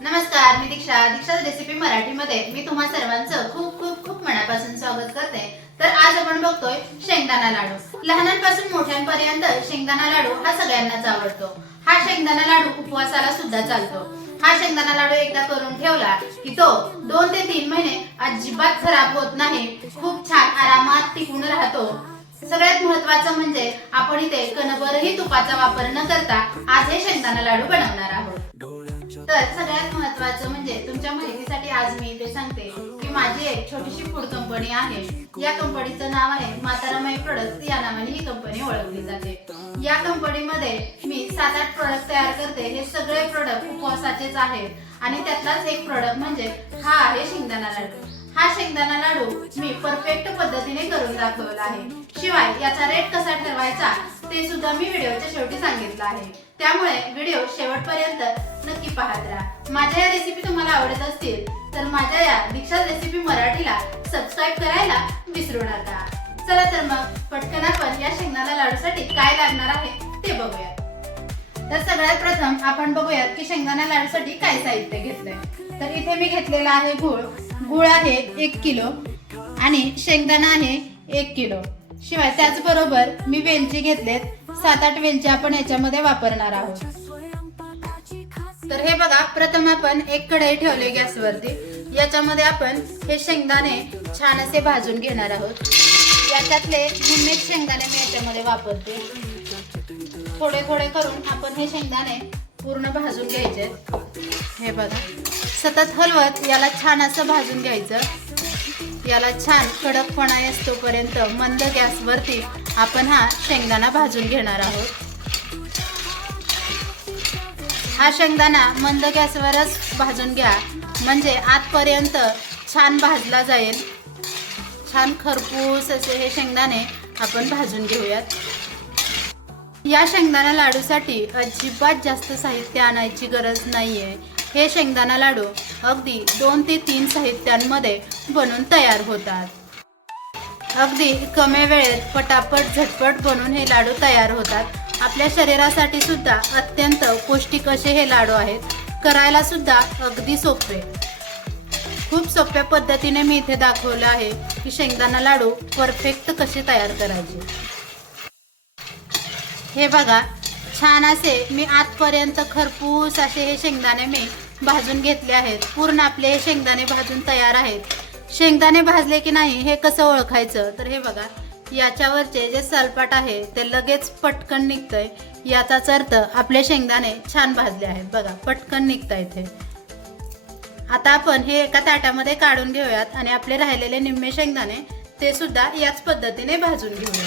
नमस्कार मी दीक्षा. दीक्षा रेसिपी मराठीमध्ये. मी तुम्हा सर्वांचं खूप खूप खूप मनापासून स्वागत करते. तर आज आपण बघतोय शेंगदाणा लाडू. लहानांपासून मोठ्यांपर्यंत शेंगदाणा लाडू हा सगळ्यांनाच आवडतो. हा शेंगदाणा लाडू उपवासाला सुद्धा चालतो. हा शेंगदाणा लाडू एकदा करून ठेवला की तो दोन ते तीन महिने अजिबात खराब होत नाही. खूप छान आरामात टिकून राहतो. सगळ्यात महत्वाचं म्हणजे आपण इथे कणभरही तुपाचा वापर न करता आज हे शेंगदाणा लाडू बनवणार आहोत. तर सगळ्यात महत्वाचं म्हणजे तुमच्या माहितीसाठी आज मी इथे सांगते की माझी एक छोटीशी फूड कंपनी आहे. या कंपनीचं नाव आहे मातारामाई प्रोडक्ट या नावाने ही कंपनी ओळखली जाते. या कंपनीमध्ये मी सात आठ प्रोडक्ट तयार करते. हे सगळे प्रोडक्ट उपवासाचेच आहेत. आणि त्यातलाच एक प्रोडक्ट म्हणजे हा आहे शेंगदाणा लाडू. हा शेंगदाणा लाडू मी परफेक्ट पद्धतीने करून दाखवला आहे. शिवाय याचा रेट कसा ठरवायचा ते सुद्धा मी व्हिडिओच्या शेवटी सांगितलं आहे. त्यामुळे व्हिडिओ शेवटपर्यंत रेसिपी पाहत राहा. माझ्या या रेसिपी तुम्हाला आवडत असतील तर माझ्या या दीक्षा रेसिपी मराठीला सबस्क्राईब करायला विसरू नका. चला तर मग पटकन आपण या शेंगदाणा लाडूसाठी काय लागणार आहे ते बघूया तर सगळ्यात प्रथम आपण बघूयात की शेंगदाणा लाडूसाठी काय साहित्य घेतलंय. तर इथे मी घेतलेला आहे गुळ. गुळ आहे एक किलो आणि शेंगदाणा आहे एक किलो. शिवाय त्याचबरोबर मी वेलची घेतलेत. सात आठ वेलची आपण याच्यामध्ये वापरणार आहोत. तर हे बघा प्रथम आपण एक कढई ठेवले गॅसवरती. याच्यामध्ये आपण हे शेंगदाणे छान असे भाजून घेणार आहोत. याच्यातले निम्मेच शेंगदाणे मी याच्यामध्ये वापरते. थोडे थोडे करून आपण हे शेंगदाणे पूर्ण भाजून घ्यायचे. हे बघा सतत हलवत याला छान असं भाजून घ्यायचं. याला छान कडकपणा येतोपर्यंत मंद गॅसवरती आपण हा शेंगदाणा भाजून घेणार आहोत. हा शेंगदाणा मंद गॅसवरच भाजून घ्या. म्हणजे आतपर्यंत छान भाजला जाईल. छान खरपूस असे हे शेंगदाणे आपण भाजून घेऊयात. या शेंगदाणा लाडूसाठी अजिबात जास्त साहित्य आणायची गरज नाहीये. हे शेंगदाणा लाडू अगदी दोन ते तीन साहित्यांमध्ये बनून तयार होतात. अगदी कमी वेळेत पटापट झटपट बनून हे लाडू तयार होतात. आपल्या शरीरासाठी सुद्धा अत्यंत पौष्टिक असे हे लाडू आहेत. करायला सुद्धा अगदी सोपे. खूप सोप्या पद्धतीने मी इथे दाखवलं आहे की शेंगदाणा लाडू परफेक्ट कसे तयार करायचे. हे बघा छान असे मी आतपर्यंत खरपूस असे हे शेंगदाणे मी भाजून घेतले आहेत. पूर्ण आपले हे शेंगदाणे भाजून तयार आहेत. शेंगदाणे भाजले की नाही हे कसं ओळखायचं? तर हे बघा याच्यावरचे जे सलपाट आहे ते लगेच पटकन निघतंय. याचाच अर्थ आपले शेंगदाणे छान भाजले आहेत. बघा पटकन निघता इथे आता आपण हे एका ताटामध्ये काढून घेऊयात आणि आपले राहिलेले निम्मे शेंगदाणे ते सुद्धा याच पद्धतीने भाजून घेऊया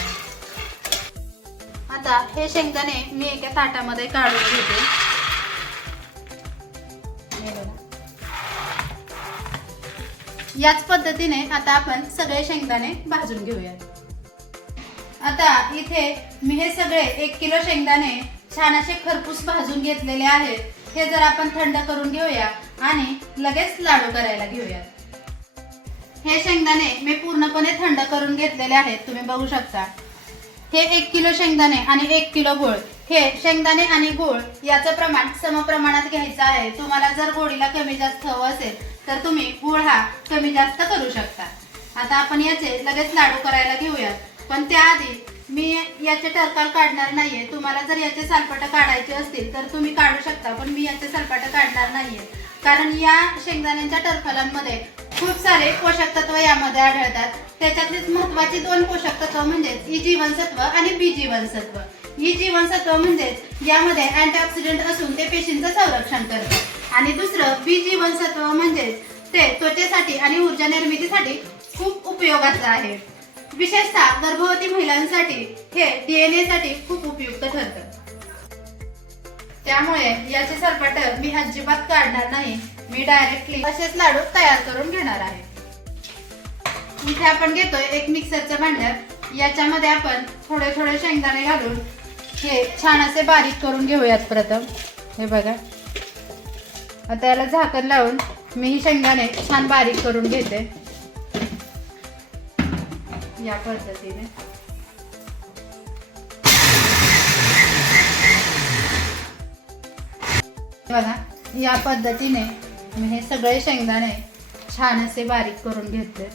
आता हे शेंगदाणे मी एका ताटामध्ये काढून घेते. याच पद्धतीने आता आपण सगळे शेंगदाणे भाजून घेऊयात. आता इथे मी हे सगळे एक किलो शेंगदाणे छान असे खरपूस भाजून घेतलेले आहेत. हे जर आपण थंड करून घेऊया आणि लगेच लाडू करायला घेऊया. हे शेंगदाणे मी पूर्णपणे थंड करून घेतलेले आहेत तुम्ही बघू शकता. हे एक किलो शेंगदाणे आणि एक किलो गुळ. हे शेंगदाणे आणि गुळ याचं प्रमाण समप्रमाणात घ्यायचं आहे. तुम्हाला जर गोडीला कमी जास्त हवं असेल तर तुम्ही गुळ हा कमी जास्त करू शकता. आता आपण याचे लगेच लाडू करायला घेऊयात. पण त्याआधी मी याचे टरकाल काढणार नाहीये. तुम्हाला जर याचे सालपाट काढायचे असतील तर तुम्ही काढू शकता पण मी याचे सालपाट काढणार नाहीये. कारण या शेंगदाण्यांच्या टरफलांमध्ये खूप सारे पोषक तत्व यामध्ये आढळतात. त्याच्यातलीच महत्वाची दोन पोषक तत्व म्हणजेच ई जीवनसत्व आणि बी जीवनसत्व. ई जीवनसत्व म्हणजेच यामध्ये अँटीऑक्सिडंट असून ते पेशींचं संरक्षण करते. आणि दुसरं बी जीवनसत्व म्हणजेच ते त्वचेसाठी आणि ऊर्जा निर्मितीसाठी खूप उपयोगाचं आहे. विशेषतः गर्भवती महिलांसाठी हे डीएनए साठी खूप उपयुक्त ठरतं. त्यामुळे याचे सरपट मी अजिबात काढणार नाही. मी डायरेक्टली असेच लाडू तयार करून घेणार आहे. इथे आपण घेतोय एक मिक्सरचं भांडं. याच्यामध्ये आपण थोडे थोडे शेंगदाणे घालून हे छान असे बारीक करून घेऊयात प्रथम. हे बघा. आता याला झाकण लावून मी ही शेंगदाणे छान बारीक करून घेते. या पद्धतीने. बघा या पद्धतीने मी हे सगळे शेंगदाणे छान असे बारीक करून घेतले.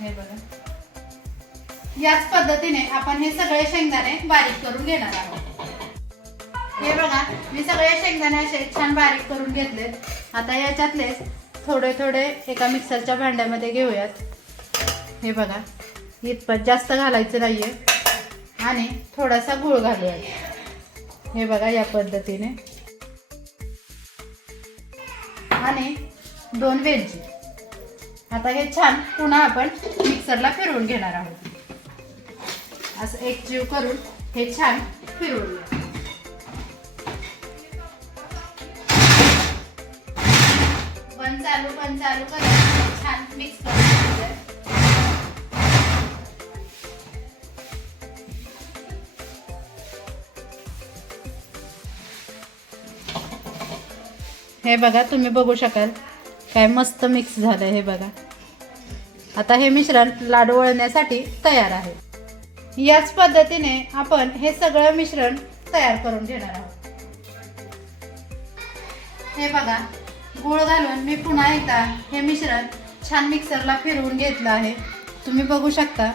हे बघा. याच पद्धतीने आपण हे सगळे शेंगदाणे बारीक करून घेणार आहोत. हे बघा मी सगळे शेंगदाणे असे छान बारीक करून घेतलेत. आता याच्यातलेच थोडे थोडे एका मिक्सरच्या भांड्यामध्ये घेऊयात. हे बघा इतपत जास्त घालायचं नाहीये. आणि थोडासा गूळ घालूया हे बघा या पद्धतीने. आणि दोन वेलची. आता हे छान पुन्हा आपण मिक्सरला फिरवून घेणार आहोत. असं एक जीव करून हे छान फिरवून घ्या पण चालू पण चालू करून छान मिक्स करून हे बघा तुम्ही बघू शकाल. काय मस्त मिक्स झालं हे बघा. आता हे मिश्रण लाडू वळण्यासाठी तयार आहे. याच पद्धतीने आपण हे सगळं मिश्रण तयार करून घेणार आहोत. हे बघा गूळ घालून मी पुन्हा एकदा हे मिश्रण छान मिक्सरला फिरवून घेतलं आहे. तुम्ही बघू शकता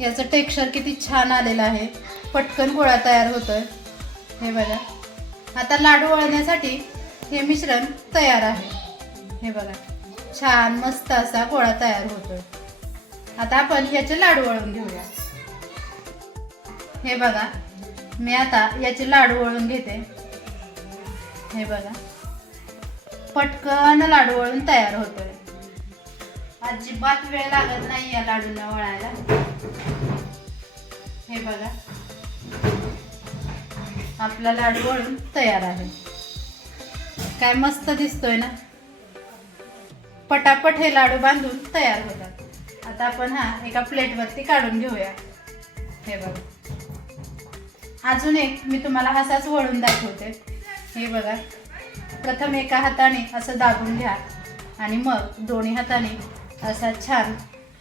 याचं टेक्स्चर किती छान आलेलं आहे. पटकन गोळा तयार होतोय. हे बघा. आता लाडू वळण्यासाठी हे मिश्रण तयार आहे. हे बघा छान मस्त असा गोळा तयार होतोय. आता आपण ह्याचे लाडू वळून घेऊया. हे बघा मी आता याचे लाडू वळून घेते. हे बघा पटकन लाडू वळून तयार होतोय. अजिबात वेळ लागत नाही या लाडूंना वळायला. हे बघा आपला लाडू वळून तयार आहे. काय मस्त दिसतोय ना? पटापट हे लाडू बांधून तयार होतात. आता आपण हा एका प्लेटवरती काढून घेऊया. हे बघा. अजून एक मी तुम्हाला असाच वळून दाखवते. हे बघा. प्रथम एका हाताने असं दाबून घ्या आणि मग दोन्ही हाताने असा छान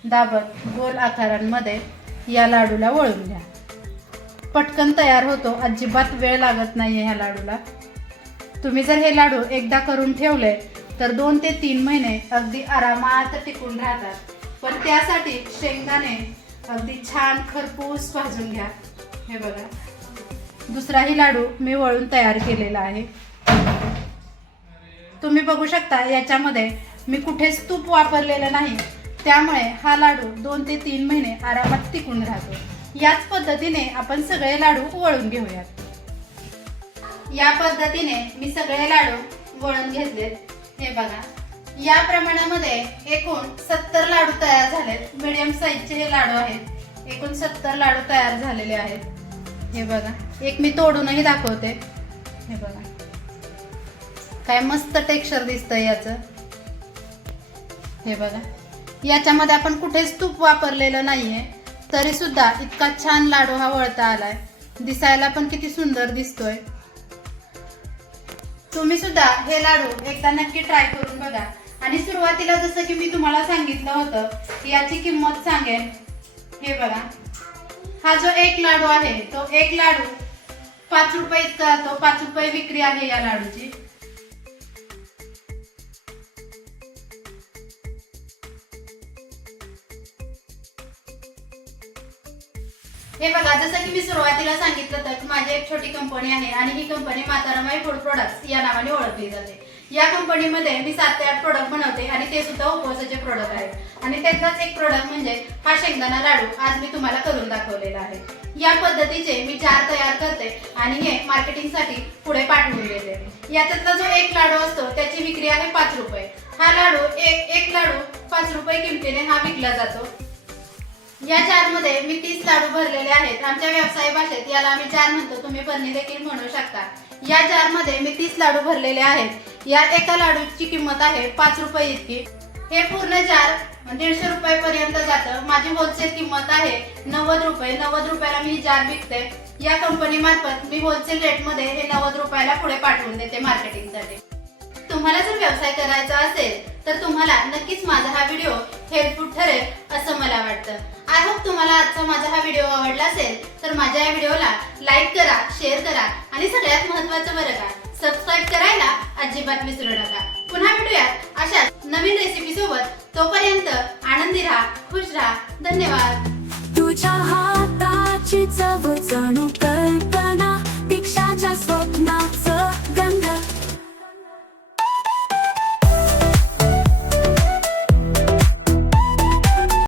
दाबत गोल आकारांमध्ये या लाडूला वळून घ्या. पटकन तयार होतो. अजिबात वेळ लागत नाही ह्या लाडूला. तुम्ही जर हे लाडू एकदा करून ठेवले तर दोन ते तीन महिने अगदी आरामात टिकून राहतात. पण त्यासाठी शेंगदाणे अगदी छान खरपूस भाजून घ्या. हे बघा. दुसराही लाडू मी वळून तयार केलेला आहे. तुम्ही बघू शकता याच्यामध्ये मी कुठेच तूप वापरलेलं नाही. त्यामुळे हा लाडू दोन ते तीन महिने आरामात टिकून राहतो. याच पद्धतीने आपण सगळे लाडू वळून घेऊयात. या पद्धतीने मी सगळे लाडू वळून घेतलेत. हे बघा. या प्रमाणामध्ये एकूण सत्तर लाडू तयार झालेत. मिडियम साईजचे हे लाडू आहेत. एकूण सत्तर लाडू तयार झालेले आहेत. हे बघा. एक मी तोडूनही दाखवते. हे बघा. काय मस्त टेक्स्चर दिसतंय याचं. हे बघा. याच्यामध्ये आपण कुठेच तूप वापरलेलं नाहीये. तरी सुद्धा इतका छान लाडू हा वळता आलाय. दिसायला पण किती सुंदर दिसतोय. तुम्ही सुद्धा हे लाडू एकदा नक्की ट्राय करून बघा. आणि सुरुवातीला जसं की मी तुम्हाला सांगितलं होतं की याची किंमत सांगेन. हे बघा. हा जो एक लाडू आहे तो एक लाडू पाच रुपये इतका तो पाच रुपये विक्री आहे या लाडूची. हे बघा जसं की मी सुरुवातीला सांगितलं तर माझी एक छोटी कंपनी आहे आणि ही कंपनी मातारामाई फूड प्रोडक्ट्स या नावाने ओळखली जाते. या कंपनीमध्ये मी सात ते आठ प्रोडक्ट बनवते आणि ते सुद्धा उपवासाचे प्रोडक्ट आहेत. आणि त्यातलाच एक प्रोडक्ट म्हणजे हा शेंगदाणा लाडू आज मी तुम्हाला करून दाखवलेला आहे. या पद्धतीचे मी चार तयार करते आणि हे मार्केटिंगसाठी पुढे पाठवून देते. याच्यातला जो एक लाडू असतो त्याची विक्री आहे पाच रुपये. हा लाडू एक एक लाडू पाच रुपये किमतीने हा विकला जातो. या जारमध्ये मी तीस लाडू भरलेले आहेत. आमच्या व्यवसाय भाषेत याला आम्ही जार म्हणतो. तुम्ही बरणी देखील म्हणू शकता. या जारमध्ये मी तीस लाडू भरलेले आहेत. यात एका लाडूची किंमत आहे पाच रुपये इतकी. हे पूर्ण जार दीडशे रुपये पर्यंत जातं. माझी होलसेल किंमत आहे नव्वद रुपये. नव्वद रुपयाला मी जार विकते. या कंपनी मार्फत मी होलसेल रेटमध्ये हे नव्वद रुपयाला पुढे पाठवून देते मार्केटिंगसाठी तुम्हाला जर व्यवसाय करायचा असेल तर तुम्हाला नक्कीच माझा हा व्हिडिओ हेल्पफुल ठरेल असं मला वाटतं. आय होप तुम्हाला आजचा माझा हा व्हिडिओ आवडला असेल तर माझ्या या व्हिडिओला लाईक करा शेअर करा आणि सगळ्यात महत्त्वाचं बरं का सबस्क्राईब करायला अजिबात विसरू नका. पुन्हा भेटूयात अशाच नवीन रेसिपी सोबत. तोपर्यंत आनंदी राहा खुश राहा. धन्यवाद.